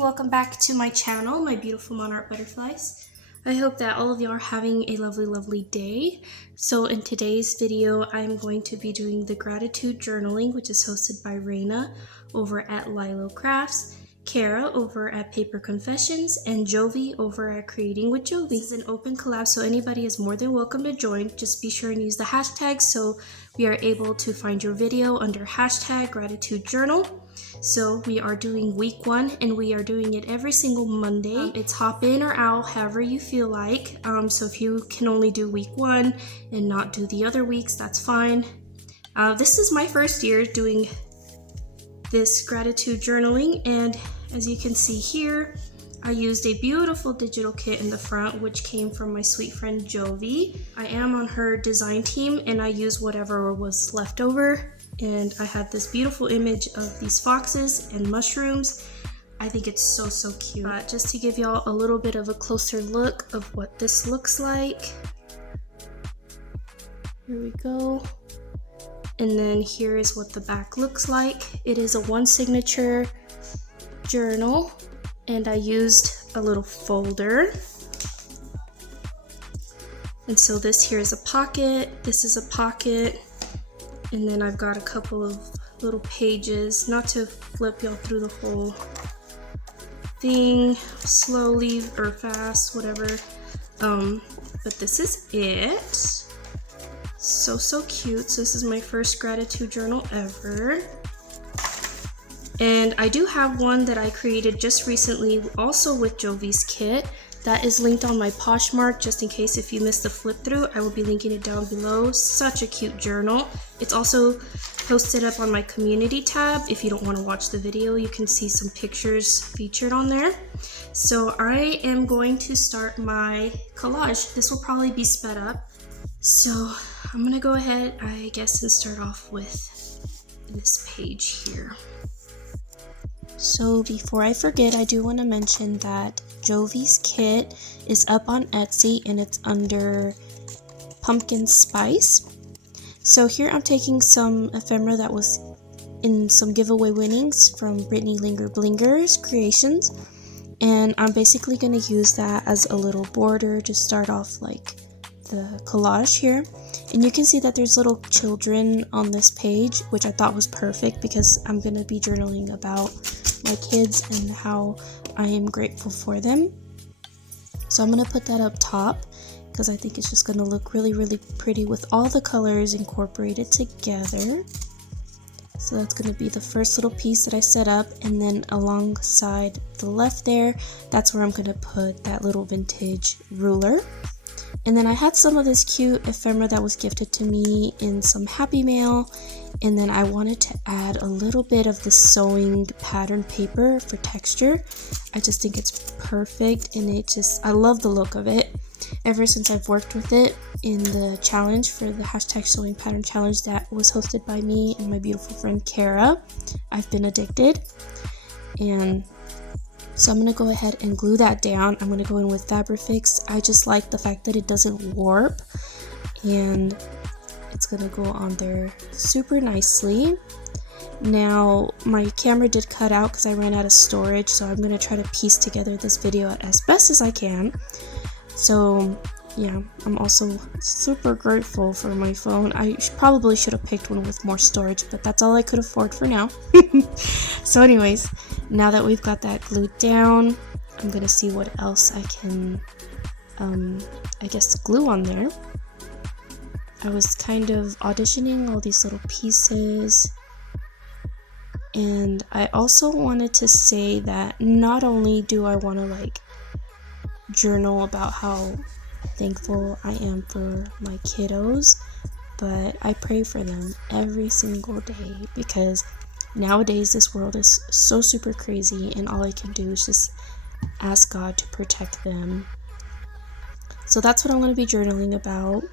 welcome back to my channel, my beautiful monarch butterflies. I hope that all of you are having a lovely day. So in today's video, I'm going to be doing the gratitude journaling, which is hosted by Raina over at Lilo Crafts, Kara over at Paper Confessions, and Jovi over at Creating with Jovi. This is an open collab, so anybody is more than welcome to join. Just be sure and use the hashtag so we are able to find your video under hashtag gratitude journal. So we are doing week 1 and we are doing it every single Monday. It's hop in or out, however you feel like. So if you can only do week 1 and not do the other weeks, that's fine. This is my first year doing this gratitude journaling, and as you can see here, I used a beautiful digital kit in the front, which came from my sweet friend Jovi. I am on her design team and I used whatever was left over. And I had this beautiful image of these foxes and mushrooms. I think it's so cute. Just to give y'all a little bit of a closer look of what this looks like. Here we go. And then here is what the back looks like. It is a one signature journal, and I used a little folder. And so this here is a pocket, this is a pocket. And then I've got a couple of little pages, not to flip y'all through the whole thing slowly or fast, whatever. But this is it. So cute. So this is my first gratitude journal ever. And I do have one that I created just recently, also with Jovi's kit. That is linked on my Poshmark, just in case if you missed the flip through. I will be linking it down below. Such a cute journal. It's also posted up on my community tab. If you don't want to watch the video, you can see some pictures featured on there. So I am going to start my collage. This will probably be sped up. So I'm gonna go ahead, I guess, and start off with this page here. So before I forget, I do want to mention that Jovi's kit is up on Etsy and it's under pumpkin spice. So here I'm taking some ephemera that was in some giveaway winnings from Brittany Linger Blingers Creations, and I'm basically going to use that as a little border to start off like the collage here. And you can see that there's little children on this page, which I thought was perfect because I'm going to be journaling about my kids and how I am grateful for them. So I'm going to put that up top because I think it's just going to look really pretty with all the colors incorporated together. So that's going to be the first little piece that I set up, and then alongside the left there, that's where I'm going to put that little vintage ruler. And then I had some of this cute ephemera that was gifted to me in some Happy Mail, and then I wanted to add a little bit of the sewing pattern paper for texture. I just think it's perfect, and I love the look of it. Ever since I've worked with it in the challenge for the hashtag sewing pattern challenge that was hosted by me and my beautiful friend Kara, I've been addicted. And so I'm going to go ahead and glue that down. I'm going to go in with Fabrifix. I just like the fact that it doesn't warp, and it's going to go on there super nicely. Now my camera did cut out because I ran out of storage, so I'm going to try to piece together this video as best as I can. So yeah, I'm also super grateful for my phone. I probably should have picked one with more storage, but that's all I could afford for now. So anyways, now that we've got that glued down, I'm gonna see what else I can, I guess, glue on there. I was kind of auditioning all these little pieces, and I also wanted to say that not only do I want to like journal about how thankful I am for my kiddos, but I pray for them every single day, because nowadays this world is so super crazy, and all I can do is just ask God to protect them. So that's what I'm going to be journaling about.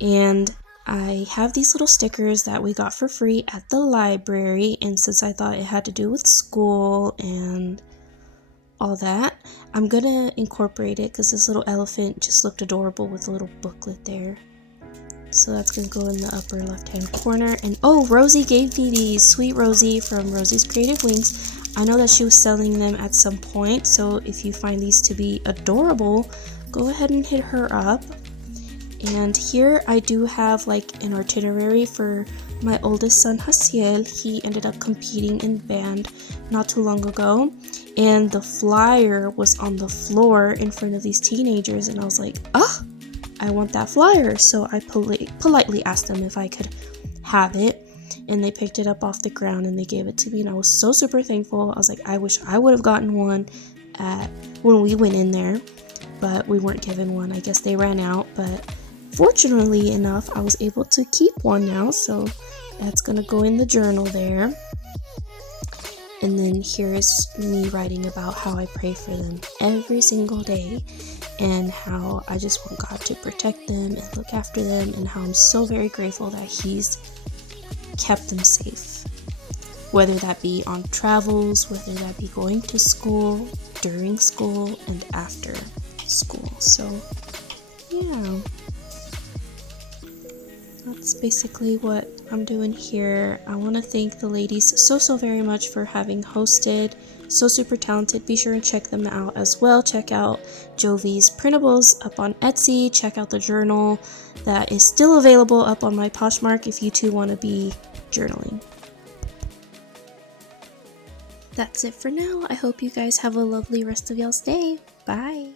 And I have these little stickers that we got for free at the library, and since I thought it had to do with school and all that, I'm gonna incorporate it because this little elephant just looked adorable with a little booklet there. So that's gonna go in the upper left hand corner. And oh, Rosie gave me these, sweet Rosie from Rosie's Creative Wings. I know that she was selling them at some point, so if you find these to be adorable, go ahead and hit her up. And here I do have like an itinerary for my oldest son Hasiel. He ended up competing in band not too long ago, and the flyer was on the floor in front of these teenagers, and I was like, I want that flyer. So I politely asked them if I could have it, and they picked it up off the ground and they gave it to me, and I was so super thankful. I was like, I wish I would have gotten one when we went in there, but we weren't given one. I guess they ran out, but fortunately enough, I was able to keep one now, so that's gonna go in the journal there. And then here is me writing about how I pray for them every single day, and how I just want God to protect them and look after them, and how I'm so very grateful that He's kept them safe. Whether that be on travels, whether that be going to school, during school, and after school. So, yeah. That's basically what I'm doing here. I want to thank the ladies so very much for having hosted. So super talented. Be sure and check them out as well. Check out Jovi's printables up on Etsy. Check out the journal that is still available up on my Poshmark if you too want to be journaling. That's it for now. I hope you guys have a lovely rest of y'all's day. Bye.